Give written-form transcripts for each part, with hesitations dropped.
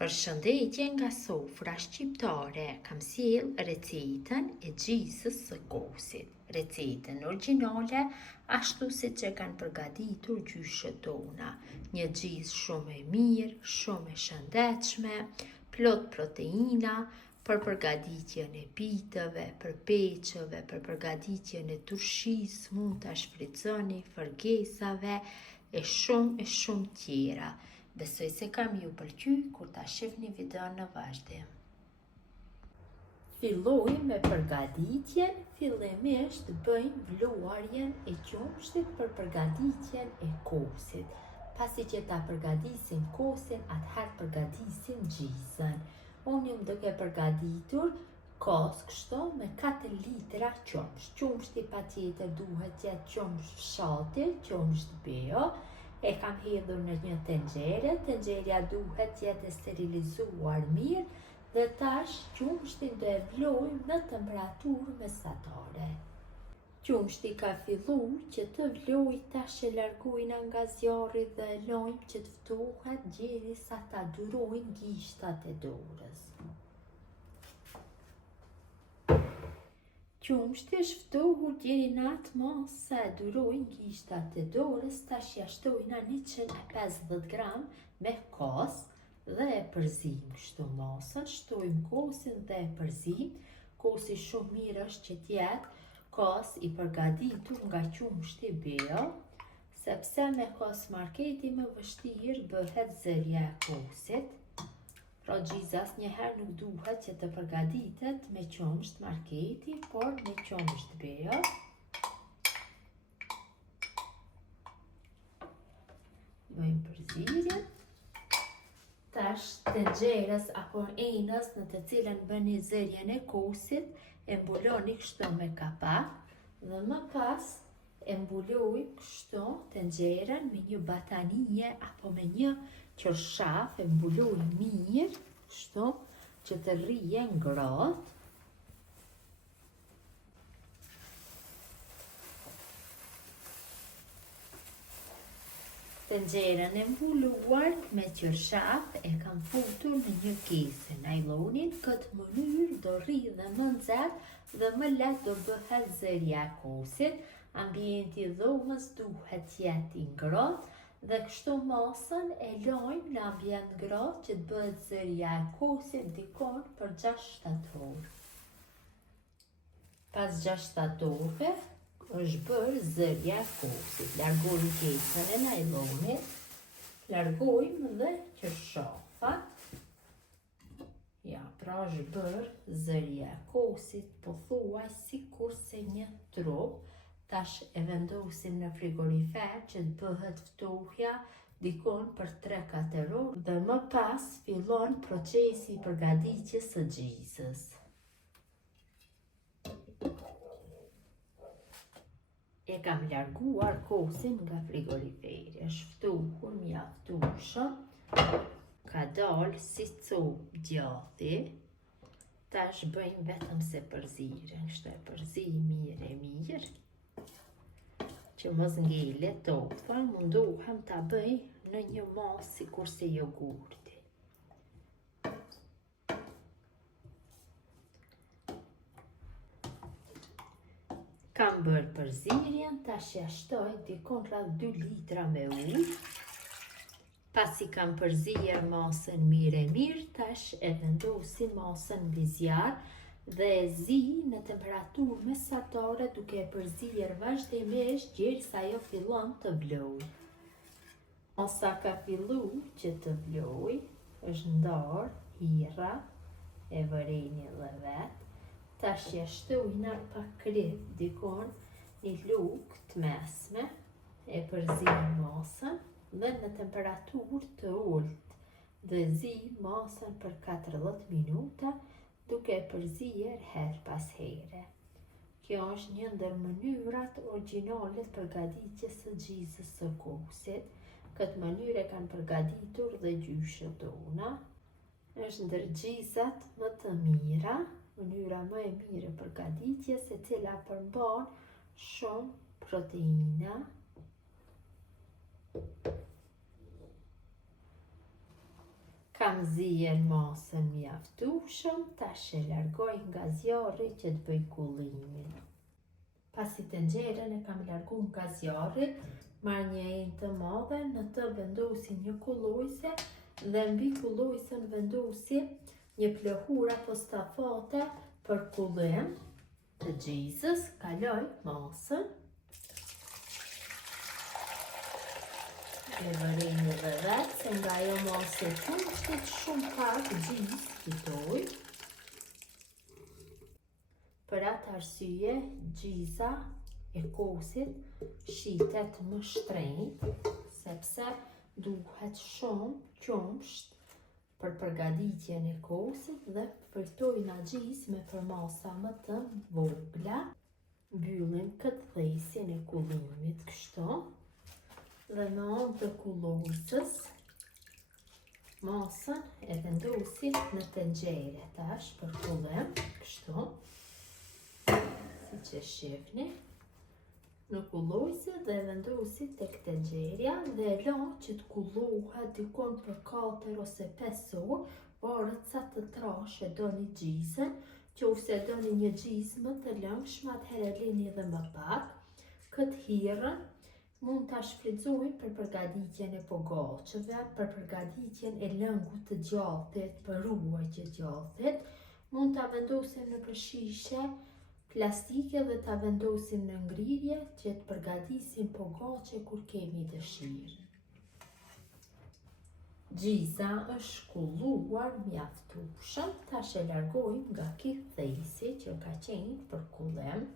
Përshëndetje nga sofra shqiptare, kam sjell recetën e gjisës së kosit. Recetën origjinale, ashtu siç e kanë përgatitur gjyshët tona. Një gjisë shumë e mirë, shumë e shëndetshme, plot proteina, për përgatitjen e pitëve, për peçeve, për përgatitjen e turshisë, mund ta shfrytëzoni fërgesave e shumë tjera. Besoj se kam ju pëlqy kur ta shihni videon në vazhdim. Filloj me përgatitjen. Fillimisht bëjmë vluarjen e qumshtit për përgatitjen e kosit. Pasi që ta përgatisim kosin, atëherë përgatisim gjisën. Unë jam duke përgatitur kos kështu me 4 litra qumsht. Qumshti patjetër duhet të jetë qumsht fshati, qumsht bio. E kam hedhur në një tenxhere, tenxheria duhet të jetë sterilizuar mirë dhe tash qumshtin do e vlojmë në temperaturë mesatare. Qumshti ka filluar që të vlojë, tash e largojna nga zjarri dhe e lojmë që të ftohet derisa ta durojnë gishtat e dorës. Qumshti është ftohur deri në atë masë sa e durojnë gishtat e dorës, tash ja shtojna 150 gram me kos dhe e përzim kështu masën, shtojmë kosin dhe e përzim. Kosi shumë mirë është që t'jetë kos i përgatitur nga qumshti bio, sepse me kos marketi më vështirë bëhet zërja e kosit. Pra gjiza asnjëherë nuk duhet që të përgatitet me qumsht marketi, por me qumsht bio. Bëjmë përzierjen. Tash tenxherës apo enës në të cilën bëni zërjen e kosit e mbuloni kështu me kapak dhe më pas e mbuloj kështu tenxherën me një batanije apo me një qërshaf, e mbuloj mirë kështu që të rrije ngrohtë. Tenxherën e mbuluar me qërshaf e kam futur në një kese najlonin. Këtë mënyrë do rri dhe më nxehtë dhe më lehtë do bëhet zërja e kosit. Ambienti i dhomës duhet të jetë i ngrohtë dhe kështu masën e lojmë në ambient ngrohtë që të bëhet zërja e kosit dikon për 6-7 orë. Pas 6-7 orëve është bërë zërja e kosit. Largojmë kesën e najlonit, largojmë dhe qërshafat. Ja, pra është bërë zërja e kosit, pothuaj sikur se një trup. Tash e vendosim në frigorifer që të bëhet ftohja dikon për 3-4 orë dhe më pas fillon procesi i përgatitjes së gjisës. E kam larguar kosin nga frigoriferi, është ftohur mjaftueshëm, ka dalë si copë djathi. Tash bëjmë vetëm se përziren, kështu e përzim mirë, që mos ngelet topfa, mundohem ta bëj në një masë sikur se jogurti. Kam bërë përzierjen, tash ja shtoj dikon rreth 2 litra me ujë. Pasi kam përzier masën mirë, tash e vendosim masën mbi zjarr dhe e zi në temperaturë mesatare duke e përzier vazhdimisht derisa ajo fillon të vlojë. Masa ka filluar që të vlojë, është ndarë hira, e vëreni edhe vet. Tash ja shtojna pak krip dikon një lugë të mesme, e përzim masën dhe në temperaturë të ulët dhe zi masën për 40 minuta duke e përzier her pas here. Kjo është një ndër mënyrat origjinale të përgatitjes së gjisës së kosit. Këtë mënyrë e kanë përgatitur dhe gjyshët tona. Është ndër gjisat më të mira, mënyra më e mirë e përgatitjes, e cila përmban shumë proteina. Ka Kam zier masën mjaftueshëm, tash e largoj nga zjarri që të bëj kullimin. Pasi tenxherën e kam largu nga zjarri, marr një enë të madhe, në të vendosi një kullojse dhe mbi kullojsen vendosi një pluhur apo stafate për kullim të gjizës. Kaloj masën. E vërej një vetë, se nga jo masë e kushtit shumë pak gjizë fitoj. Për atë arsye, gjiza e kosit shitet më shtrenjtë, sepse duhet shumë qumsht për përgatitjen e kosit dhe përtojna gjizë me përmasa më të vogla. Mbyllim këtë thesjen e kullimit kështu. Dhe në anë të kullojsës, masën e vendosim në tenxhere tash për kullim, kështu, si që shifni, në kullojse dhe vendosim tek tenxherja dhe la që të kullohet dikon për 4 ose 5 orë, varet sa të trash e doni gjizën, qofse doni një gjizë më të lëngshme, atëherë lini dhe më pak. Këtë hirën mund ta shfrytëzojmë për përgatitjen e pogaçeve, për përgatitjen e lëngut të gjathit, për ruajtje gjathit. Mund ta vendosim në shishe plastike dhe ta vendosim në ngrirje që të përgatisim pogaçe kur kemi dëshirë. Gjiza është kulluar mjaftueshëm, tash e largojmë nga ky thesi që ka qenë për kullim.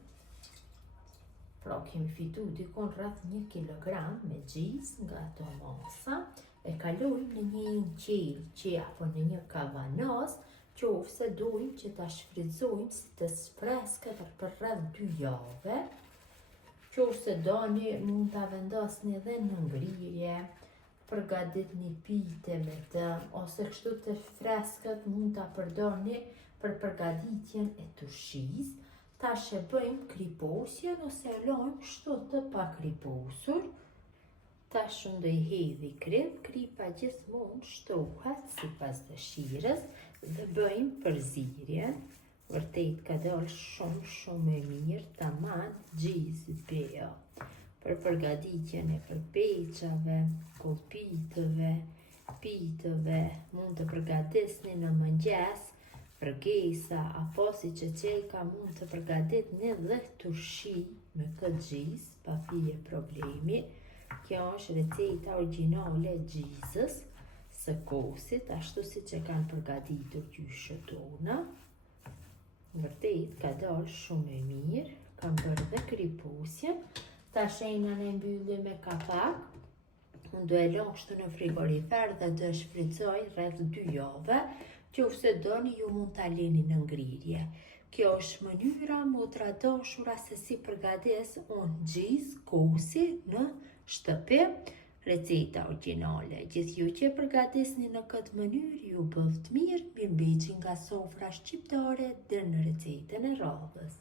Pra kemi fitu dikon rreth 1 kilogram me gjizë nga ato masa, e kalojmë në një qelqe apo në një kavanoz, qofse dojmë që ta shfrytëzojmë si të freskët për rreth 2 javë. Qofse doni mund ta vendosni edhe në ngrirje, përgatitni pite me të, ose kështu të freskët mund ta përdorni për përgatitjen e turshisë. Tash e bëjmë kriposjen ose e lojmë kështu të pa kriposur. Tash unë do i hedhi krip, kripa gjithmonë shtohet sipas dëshirës dhe bëjmë përzierjen. Vërtet ka dalë shumë e mirë, tamam gjizë beo. Për përgatitjen e përpeçave, kolpitëve, pitëve, mund të përgatisni në mëngjes, përgesa, apo si që qejka mund të përgatitni dhe turshi me këtë gjizë, pa fije problemi. Kjo është receta origjinale e gjizës së kosit, ashtu si që kanë përgatitur gjyshët tona. Vërtet ka dalë shumë e mirë, kam bërë dhe kriposjen. Tash enën e mbylli me kapak. Unë do e lëm kështu në frigorifer dhe do e shfrytëzoj rreth 2 javë. Qofse doni ju mund ta lini në ngrirje. Kjo është mënyra motra dashura se si përgatis unë gjizë kosi në shtëpi. Receta origjinale. Gjithë ju që përgatisni në këtë mënyrë ju bëft mirë, mirëmbëjtje nga sofra shqiptare deri në recetën e radhës.